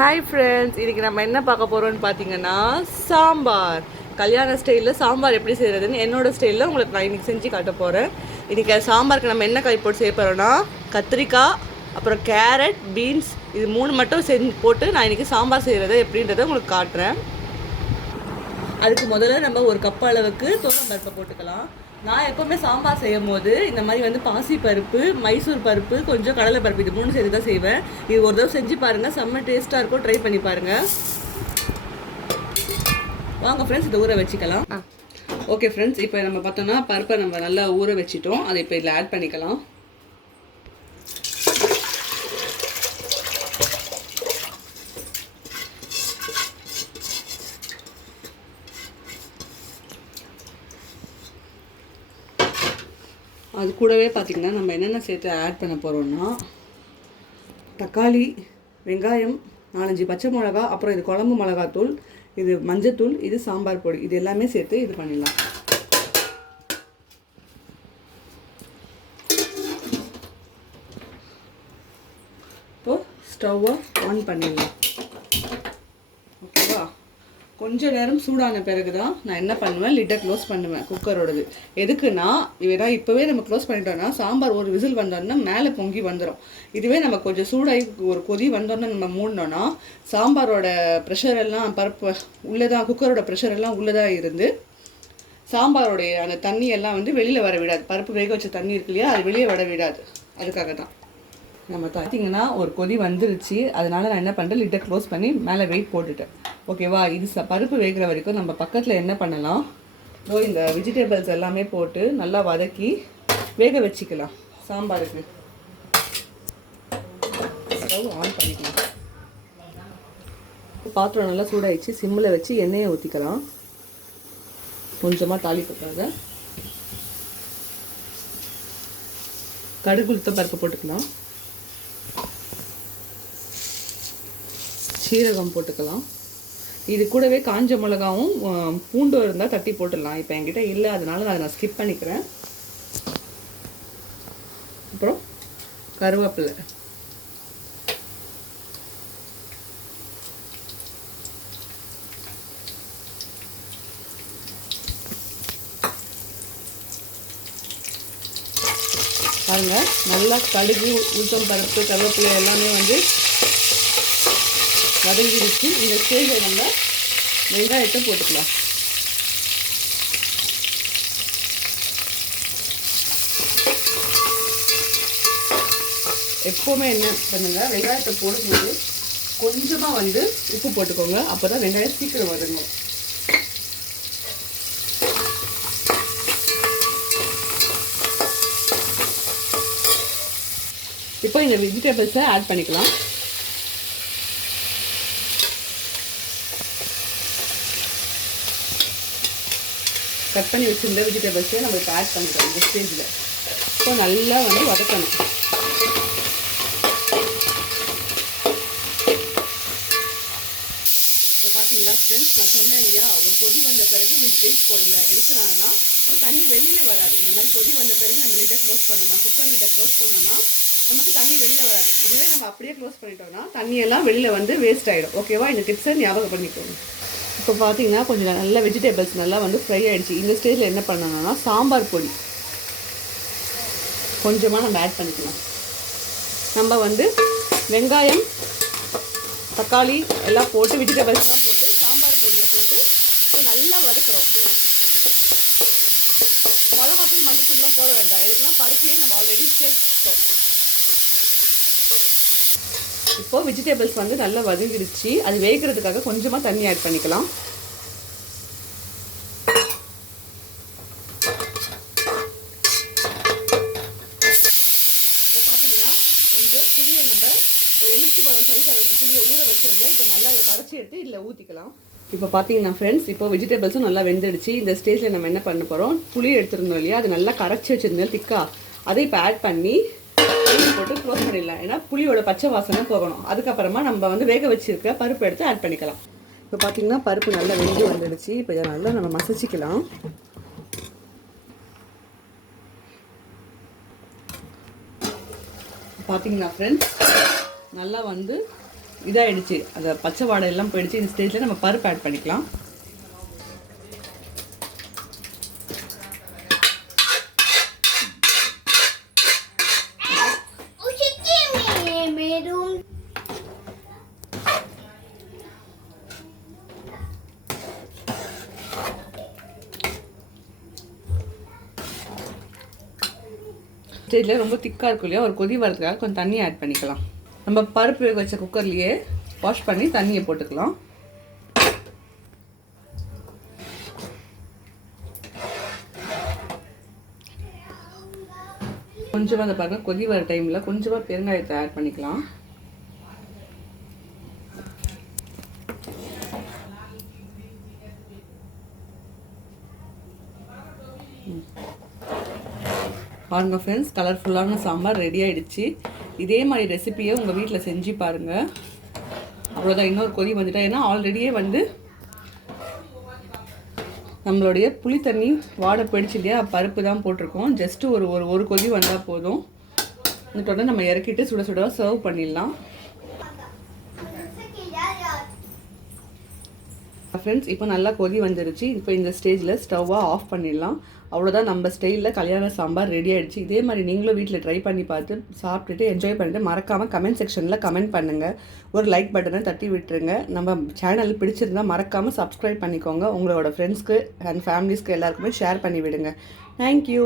Hi friends, இன்றைக்கி நம்ம என்ன பார்க்க போகிறோம்னு பார்த்தீங்கன்னா சாம்பார். கல்யாண ஸ்டைலில் சாம்பார் எப்படி செய்கிறதுன்னு என்னோடய ஸ்டைலில் உங்களுக்கு நான் இன்றைக்கி செஞ்சு காட்ட போகிறேன். இன்றைக்கி சாம்பாருக்கு நம்ம என்ன காய் போட்டு செய்ய போகிறோன்னா கத்திரிக்காய், அப்புறம் கேரட், பீன்ஸ், இது 3 மட்டும் செஞ்சு போட்டு நான் இன்றைக்கி சாம்பார் செய்கிறத எப்படின்றத உங்களுக்கு காட்டுறேன். அதுக்கு முதல்ல நம்ம ஒரு கப் அளவுக்கு துவரம் பருப்பை போட்டுக்கலாம். நான் எப்போவுமே சாம்பார் செய்யும் போது இந்த மாதிரி வந்து பாசி பருப்பு, மைசூர் பருப்பு, கொஞ்சம் கடலை பருப்பு, இது 3 சேர்த்து தான் செய்வேன். இது ஒரு தடவை செஞ்சு பாருங்கள், செம்ம டேஸ்ட்டாக இருக்கும். ட்ரை பண்ணி பாருங்கள். வாங்க ஃப்ரெண்ட்ஸ், இதை ஊற வச்சுக்கலாம். ஓகே ஃப்ரெண்ட்ஸ், இப்போ நம்ம பார்த்தோம்னா பருப்பை நம்ம நல்லா ஊற வச்சிட்டோம். அதை இப்போ இதில் ஆட் பண்ணிக்கலாம். அது கூடவே பார்த்திங்கன்னா நம்ம என்னென்ன சேர்த்து ஆட் பண்ண போகிறோம்னா தக்காளி, வெங்காயம், 4-5 பச்சை மிளகா, அப்புறம் இது குழம்பு மிளகாத்தூள், இது மஞ்சத்தூள், இது சாம்பார் பொடி, இது எல்லாமே சேர்த்து இது பண்ணிடலாம். இப்போது ஸ்டவ்வை ஆன் பண்ணிடலாம். ஓகேவா? கொஞ்சம் நேரம் சூடான பிறகு தான் நான் என்ன பண்ணுவேன், லிட்டை க்ளோஸ் பண்ணுவேன் குக்கரோடது. எதுக்குன்னா இவனா இப்போவே நம்ம க்ளோஸ் பண்ணிட்டோன்னா சாம்பார் ஒரு விசில் வந்தோன்னா மேலே பொங்கி வந்துடும். இதுவே நம்ம கொஞ்சம் சூடாகி ஒரு கொதி வந்தோன்னா நம்ம மூடினோன்னா சாம்பாரோட ப்ரெஷர் எல்லாம் பருப்பு உள்ளே தான், குக்கரோட ப்ரெஷர் எல்லாம் உள்ளே தான் இருந்து சாம்பாரோடைய அந்த தண்ணி எல்லாம் வந்து வெளியில் வர விடாது. பருப்பு வேக வச்ச தண்ணி இருக்கு இல்லையா, அது வெளியே வர விடாது. அதுக்காக தான் நம்ம பார்த்திங்கன்னா ஒரு கொதி வந்துருச்சு. அதனால் நான் என்ன பண்ணுறேன், லிட்டை க்ளோஸ் பண்ணி மேலே வெயிட் போட்டுட்டேன். ஓகேவா? இது பருப்பு வேகிற வரைக்கும் நம்ம பக்கத்தில் என்ன பண்ணலாம், இந்த வெஜிடபிள்ஸ் எல்லாமே போட்டு நல்லா வதக்கி வேக வச்சுக்கலாம். சாம்பாருக்கு ஸ்டவ் ஆன் பண்ணிக்கலாம். பாத்திரம் நல்லா சூடாயிடுச்சு. சிம்மில் வச்சு எண்ணெயை ஊற்றிக்கலாம். கொஞ்சமாக தாளிப்புக்காக கடுகு, உளுத்தம் பருப்பு போட்டுக்கலாம். சீரகம் போட்டுக்கலாம். இது கூடவே காஞ்ச மிளகாவும் பூண்டு இருந்தால் தட்டி போட்டுடலாம். இப்போ என்கிட்ட இல்லை, அதனால அதை நான் ஸ்கிப் பண்ணிக்கிறேன். அப்புறம் கருவேப்பிலை, பாருங்க, நல்லா கடுகு, உளுத்தம் பருப்பு, கருவேப்பிலை எல்லாமே வந்து வதங்கிடுச்சு. இந்த ஸ்டேஜில் நம்ம வெங்காயத்தை போட்டுக்கலாம். எப்போவுமே என்ன பண்ணுங்கள், வெங்காயத்தை போடும்போது கொஞ்சமாக வந்து உப்பு போட்டுக்கோங்க. அப்போ தான் வெங்காயம் சீக்கிரம் வதங்கும். இப்போ இந்த வெஜிடபிள்ஸை ஆட் பண்ணிக்கலாம். கட் பண்ணி வச்சுருந்த வெஜிடபிள்ஸை நம்ம இப்போ ஆட் பண்ணிக்கிறோம் இந்த ஸ்டேஜில். இப்போ நல்லா வந்து வதக்கணும். இப்போ பார்த்தீங்களா ஃப்ரெண்ட்ஸ், நான் சொன்னேன் இல்லையா, ஒரு கொதி வந்த பிறகு வெயிட் போடல. எதுக்குனாங்கன்னா இப்போ தண்ணி வெளியில் வராது. இந்த மாதிரி கொதி வந்த பிறகு நம்ம லிட்டை க்ளோஸ் பண்ணணும். குக்கர் லிட்டை க்ளோஸ் பண்ணோம்னா நமக்கு தண்ணி வெளியில் வராது. இதுவே நம்ம அப்படியே க்ளோஸ் பண்ணிட்டோம்னா தண்ணியெல்லாம் வெளியில் வந்து வேஸ்ட் ஆகிடும். ஓகேவா? இந்த டிப்ஸை ஞாபகம் பண்ணிக்கோங்க. இப்போ பார்த்தீங்கன்னா கொஞ்சம் நல்ல வெஜிடபிள்ஸ் நல்லா வந்து ஃப்ரை ஆகிடுச்சு. இந்த ஸ்டேஜில் என்ன பண்ணணும்னா சாம்பார் பொடி கொஞ்சமாக நம்ம ஆட் பண்ணிக்கலாம். நம்ம வந்து வெங்காயம், தக்காளி எல்லாம் போட்டு வெஜிடபிள்ஸ்லாம் போட்டு சாம்பார் பொடியை போட்டு இப்போ நல்லா வதக்குறோம். மிளகாத்தூள், மஞ்சத்தூள்லாம் போட வேண்டாம். இதுக்கெல்லாம் பருப்பையே நம்ம ஆல்ரெடி சேர்த்துட்டோம். இப்போது வெஜிடபிள்ஸ் வந்து நல்லா வதங்கிடுச்சு. அது வேகிறதுக்காக கொஞ்சமாக தண்ணி ஆட் பண்ணிக்கலாம். இப்போ பார்த்தீங்கன்னா கொஞ்சம் புளியை நம்ம எலுமிச்சை பழம் சைஸ் அளவுக்கு புளியை ஊற வச்சிருந்தோம். இப்போ நல்லா அதை கரைச்சி எடுத்து இதில் ஊற்றிக்கலாம். இப்போ பார்த்தீங்கன்னா ஃப்ரெண்ட்ஸ், இப்போ வெஜிடபிள்ஸும் நல்லா வெந்துடுச்சு. இந்த ஸ்டேஜில் நம்ம என்ன பண்ண போகிறோம், புளி எடுத்துருந்தோம் இல்லையா, அது நல்லா கரைச்சி வச்சுருந்தோம் திக்கா, அதை இப்போ ஆட் பண்ணி போட்டு க்ளோஸ் பண்ணிடலாம். ஏன்னா புளியோட பச்சை வாசனை போகணும். அதுக்கப்புறமா நம்ம வந்து வேக வச்சுருக்க பருப்பு எடுத்து ஆட் பண்ணிக்கலாம். இப்போ பார்த்தீங்கன்னா பருப்பு நல்லா வெந்து வந்துடுச்சு. இப்போ இதை நல்லா நம்ம மசிச்சிக்கலாம். பார்த்தீங்கன்னா ஃப்ரெண்ட்ஸ், நல்லா வந்து இதாகிடுச்சு, அந்த பச்சை வாடை எல்லாம் போயிடுச்சு. இந்த ஸ்டேஜில் நம்ம பருப்பு ஆட் பண்ணிக்கலாம். ஸ்டேஜில் ரொம்ப திக்காக இருக்கும் இல்லையா, ஒரு கொதி வரதுக்காக கொஞ்சம் தண்ணி ஆட் பண்ணிக்கலாம். நம்ம பருப்பு வேக வச்ச குக்கர்லேயே வாஷ் பண்ணி தண்ணியை போட்டுக்கலாம். கொஞ்சமாக அந்த பாருங்கள் கொதி வர டைமில் கொஞ்சமாக பெருங்காயத்தை ஆட் பண்ணிக்கலாம். பாருங்க ஃப்ரெண்ட்ஸ், கலர்ஃபுல்லான சாம்பார் ரெடி ஆகிடுச்சு. இதே மாதிரி ரெசிப்பியை உங்கள் வீட்டில் செஞ்சு பாருங்கள். அவ்வளோதான், இன்னொரு கொதி வந்துட்டா. ஏன்னா ஆல்ரெடியே வந்து நம்மளுடைய புளி தண்ணி வாடை போயிடுச்சு இல்லையா, பருப்பு தான் போட்டிருக்கோம். ஜஸ்ட்டு ஒரு கொதி வந்தால் போதும். வந்துட்டு நம்ம இறக்கிட்டு சுட சுட சர்வ் பண்ணிடலாம். ஃப்ரெண்ட்ஸ், இப்போ நல்லா கொதி வந்துருச்சு. இப்போ இந்த ஸ்டேஜில் ஸ்டவ்வாக ஆஃப் பண்ணிடலாம். அவ்வளோதான், நம்ம ஸ்டைலில் கல்யாண சாம்பார் ரெடி ஆகிடுச்சு. இதே மாதிரி நீங்களும் வீட்டில் ட்ரை பண்ணி பார்த்து சாப்பிட்டுட்டு என்ஜாய் பண்ணிட்டு மறக்காமல் கமெண்ட் செக்ஷனில் கமெண்ட் பண்ணுங்கள். ஒரு லைக் பட்டனை தட்டி விட்டுருங்க. நம்ம சேனல் பிடிச்சிருந்தால் மறக்காமல் சப்ஸ்கிரைப் பண்ணிக்கோங்க. உங்களோட ஃப்ரெண்ட்ஸ்க்கு அண்ட் ஃபேமிலிஸ்க்கு எல்லாருக்குமே ஷேர் பண்ணி விடுங்க. தேங்க்யூ.